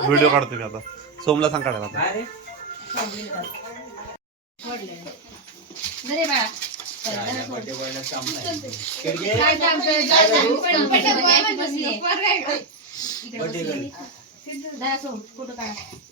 Video काढतो मी आता सोमला सांग काढायला आता. काय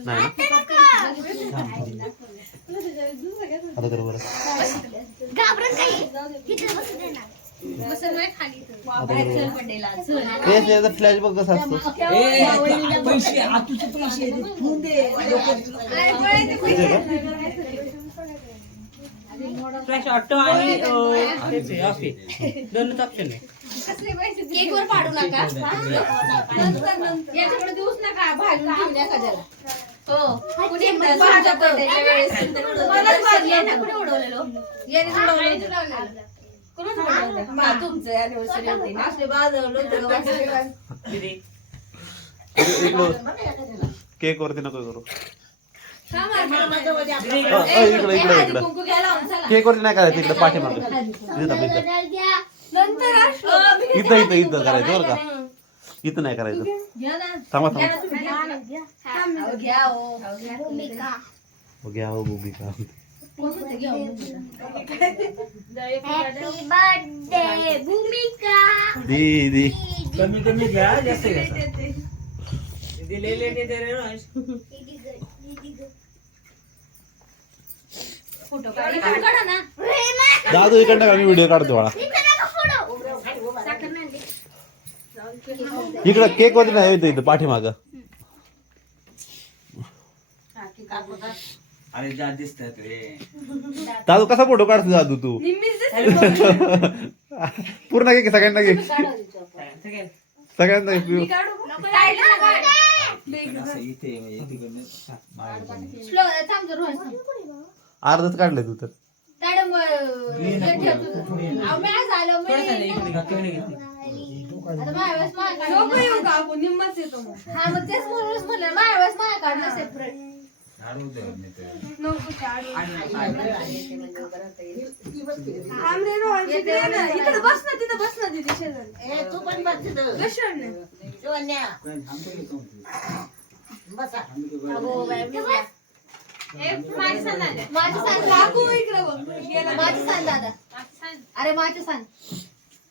नाही? आता कर बरं. तेच याचा फ्लॅश बघ कसं असतं. पैसे आतूचे पैसे ठेवून दे. फ्लॅश ऑटो आणि अं, दोनच ऑप्शन आहे. केक वर पाडू नका. याच्याकडे देऊच नका. भाजून एखाद्याला. हो कुणी वेळेस उडवलेलो? यानेच उडवलेलं. कोणच उडवलं? तुमचं anniversary होती ना, असले केक वरती नको करू. इकडं इकडं हळदी इकडं. कुंकू घ्यायला लावून चला. केक वरती नाही करायचं इकडं पाठीमागं. इथं थांब, इथं. नंतर असलो. इथं इथं इथं करायचं बरं का. इथं नाही करायचं घ्या ना. थांबा घ्या ना थांबा तुम्ही, घ्या ना. अहो, घ्या हो. अहो, घ्या. हो, घ्या हो भूमिका कोण होतं? घ्या हो, भूमिका. दी दी कमी कमी घ्या जास्त घ्या दिलेले ते दे रे रोज. फोटो काढा. इकडून काढा ना. दादू इकडनं का मी व्हिडिओ काढतो बाळा इकडं केक वरती नाही इथं इथं पाठीमागं. अरे जा दिसतात रे. दादू कसा फोटो काढतो दादू तू? पूर्ण घे की सगळ्यांना घे. सगळे. सगळ्यांना घे. काढलं ना, काढ. असं इथे म्हणजे तिकडनं मागे पण आहे. अर्धच काढलंय तू तर. आता माझ्या काढलं. हा, मग तेच म्हणूनच म्हणलं. इकडे बस ना तिथं बस ना तिथे शेजारी. पण थांबतो की तू? अगो बाई, मी बस. माझी सांग दादा. माझी सांग काकू इकडे बघ. माझी सांग दादा. अरे माझी सांग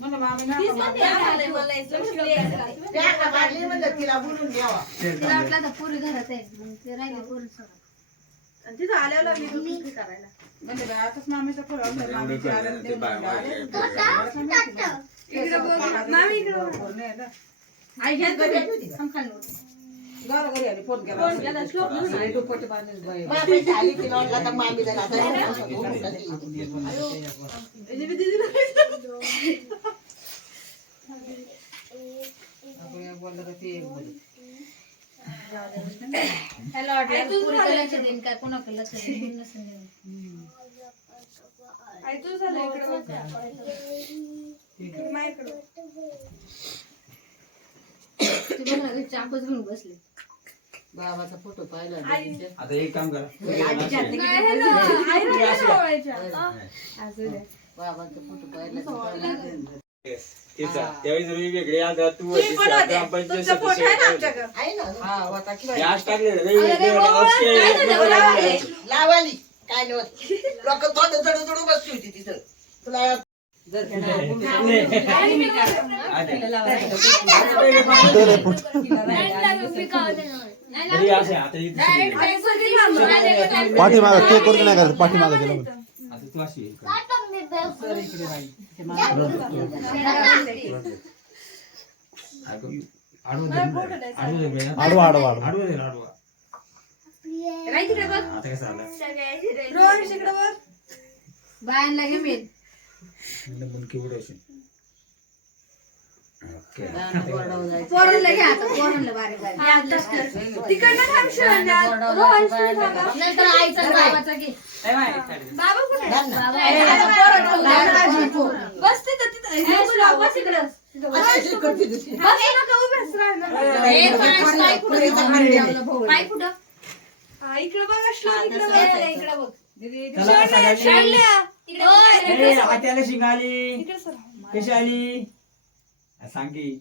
आहे? म्हणलं, मामी ना, तिला वाटलं आता पोरी घरात आहे मग ते राहिले पोरी सोडा. म्हणलं, बाई, आताच मामीचा फोन आला, आलं नाही आला. आई घ्या घरी. गावाला घरी आली, केला. दुपट्टी बाई. आपण एक बोललं का ते एक बोललं. त्याला वाटलं पोरीकडे लक्ष देईन काय कोणाकडे लक्ष देईन म्हणून नसेल देईन. तू बघ ना, घरी चाकूच घेऊन बसले बाबाचा फोटो पाहिला. आता एक काम करा बाबाचा फोटो पाहिला जर मी वेगळी आता तू होतीस, ग्रामपंचायत सदस्य. हा, होता की बाई. गॅस टाकले ना, वेगवेगळे अक्षय, लावाली काय नव्हत लोक थोडं जडू जडू बसली होती तिथं तुला जर का नाही, कुठं रे पुढं? तरी असे आता ही. पाठीमागं ते करून नाही करायचं पाठीमागं. आता तू अशी कर. अगं, आडवं धर ना. आडवं धर बेटा. आडवा आडवा आडवा. आडवं धर, आडवं. आता कसं आलं बायांना घे मी म्हणलं मुलगी उडवशील. ओके. पोरांना घ्या आता पोरांना बारीक बारीक. नंतर आईचा आणि बाबाचा घे. बस तिथं तिथं. तुला बस इकडं. अशी करते दुसरी. ए, पाय- पाय कुठं ठेवलं? पाय कुठं? इकडे बघ तसं आहे, इकडं बघ. चला, सगळ्यांनी. तिकडे बघ. अरे, हात्याला शिंग आली कशी आली? सांग. की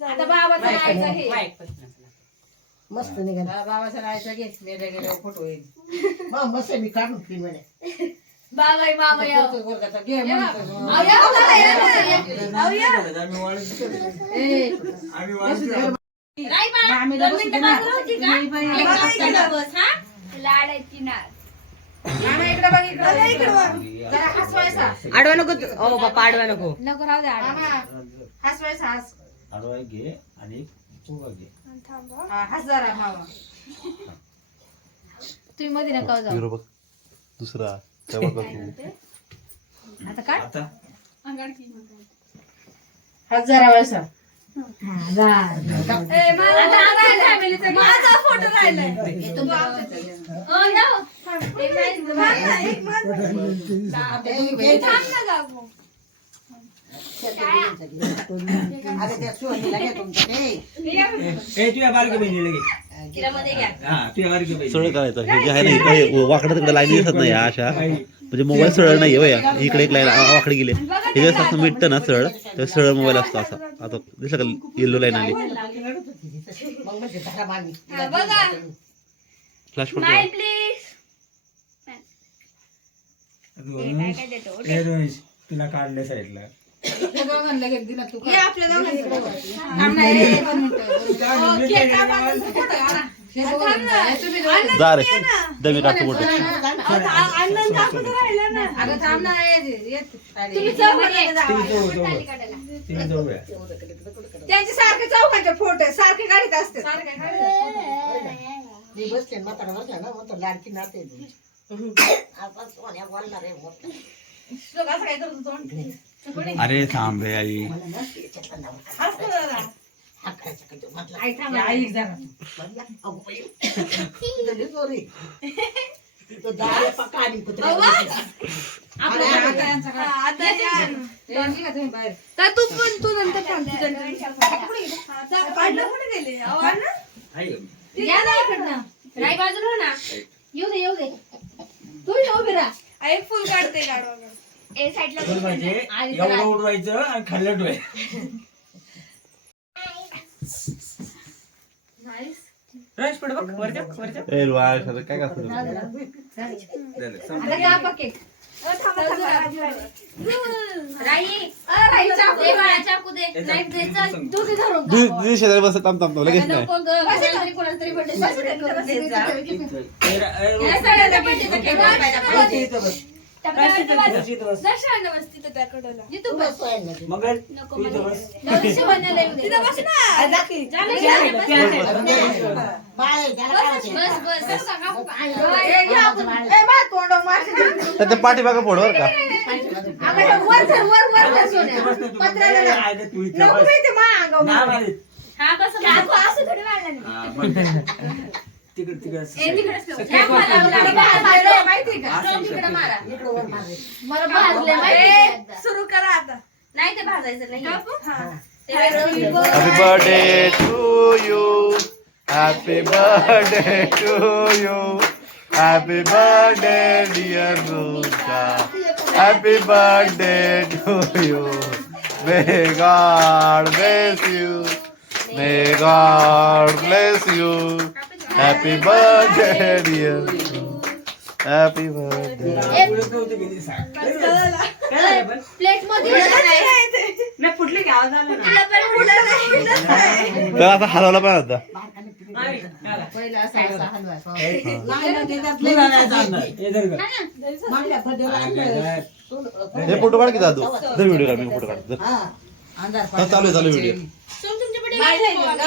आता बाबाचा मस्त निघाला. बाबाचा राहायचा घे मेरे गेल्यावर फोटो येईल. मग मस्त आहे, मी काढून फ्री मध्ये बाबा मामा या. वर्गाचा घे म्हणतो. अहो, या या ना, या. ए, आम्ही. राई बाळा, दोन मिनिटं. बाजूला होती का? एक बाबा बस, हा? लाडाची नाळ. आडवा नको ओ बापा आडवा नको. नको राहू दे हसवायचा हस. आडवा घे आणि उभा घे. हा, हस जरा मामा. तुम्ही मध्ये नका जाऊ. दुसरा तेव्हा बघ तू. आता काढ. आता हस जरा वैसा आता आता फॅमिलीचा माझा फोटो राहिलाय हे हो, हो. हे हा हे वाकडं तिकडे लाईन दिसत नाही अशा. म्हणजे मोबाईल सरळ नाही हो या. इकडे एक लाईन वाकडे गेले हे जसं असं मिटतं ना सरळ तर सरळ मोबाईल असतो असा. आता दिसलं का येल्लो लाईन आली. मग म्हणजे धरा मामी. बघा. फ्लॅश तुला काढलं साईडला. हे आपल्या हे. हे. जा. रे. दमी त्यांचे सारखे चौकांचे फोटो? सारखे काढीत असते. मी बसते म्हातारा बसला ना म्हणतो लाडकी नाते. आता सोन्या बोलणार आहे मोठं. असं काय करतो तोंड अरे थांब आई. का तो? आहे. तो आई या ना इकडनं. राई बाजूला हो ना. येऊ दे येऊ दे तू ये उभी राहा एक फुल काढते गाडवा ए साईडला म्हणजे आधी तर एवढं उडवायचं आणि खाल्लं डोळे रश पुढे बघ वरच्या वरच्या ए रुवा काय करतो आता का पके राई राई चाकू दे बाळा, चाकू दे नाईफ दे चल तू ते धरून. खा. दिदी शेजारी बस थांब थांब लगेच नाही. कोणाला त्याच्या पाठीमागं फोड बरं का हे. हा, काकू, असं थोडी मग. तिकडे तिकडे. सुरू करा आता. नाही ते भाजायचं नाही हा. Happy birthday to you happy birthday to you happy birthday dear Rucha happy birthday to you may God bless you may God bless you happy birthday dear happy birthday प्लेटमध्ये नाही. फुटले की आवाज आला ना. तर आता हलवला पण आता. पहिला असा असा हलवायचा. हे. हे. काय काय? हे फोटो काढ की दादू? जर व्हिडिओ काढ मी फोटो काढ जर. हा. चालू आहे चालू आहे व्हिडिओ ए इकडे बघा ए,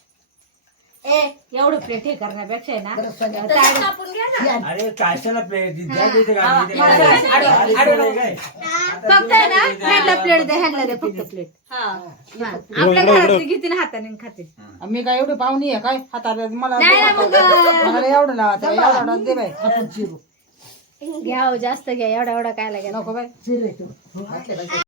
ए एवढं प्लेट हे करण्यापेक्षा आहे ना बरं, संध्या- तसं कापून घ्या ना. अरे काशाला प्लेट द्या तिथे अरे, काय? फक्त आहे ना ह्यांना प्लेट दे ह्यांना दे फक्त प्लेट आपल्या घरातली घेते ना हाताने आणि खाते मी काय एवढी पाहुणी आहे काय हाताला मला नाही ना मग मला एवढं लावायचं एवढा दे बाई. घ्या हो, जास्त घ्या एवढा एवढा काय लागेल. नको. घातलं बाई.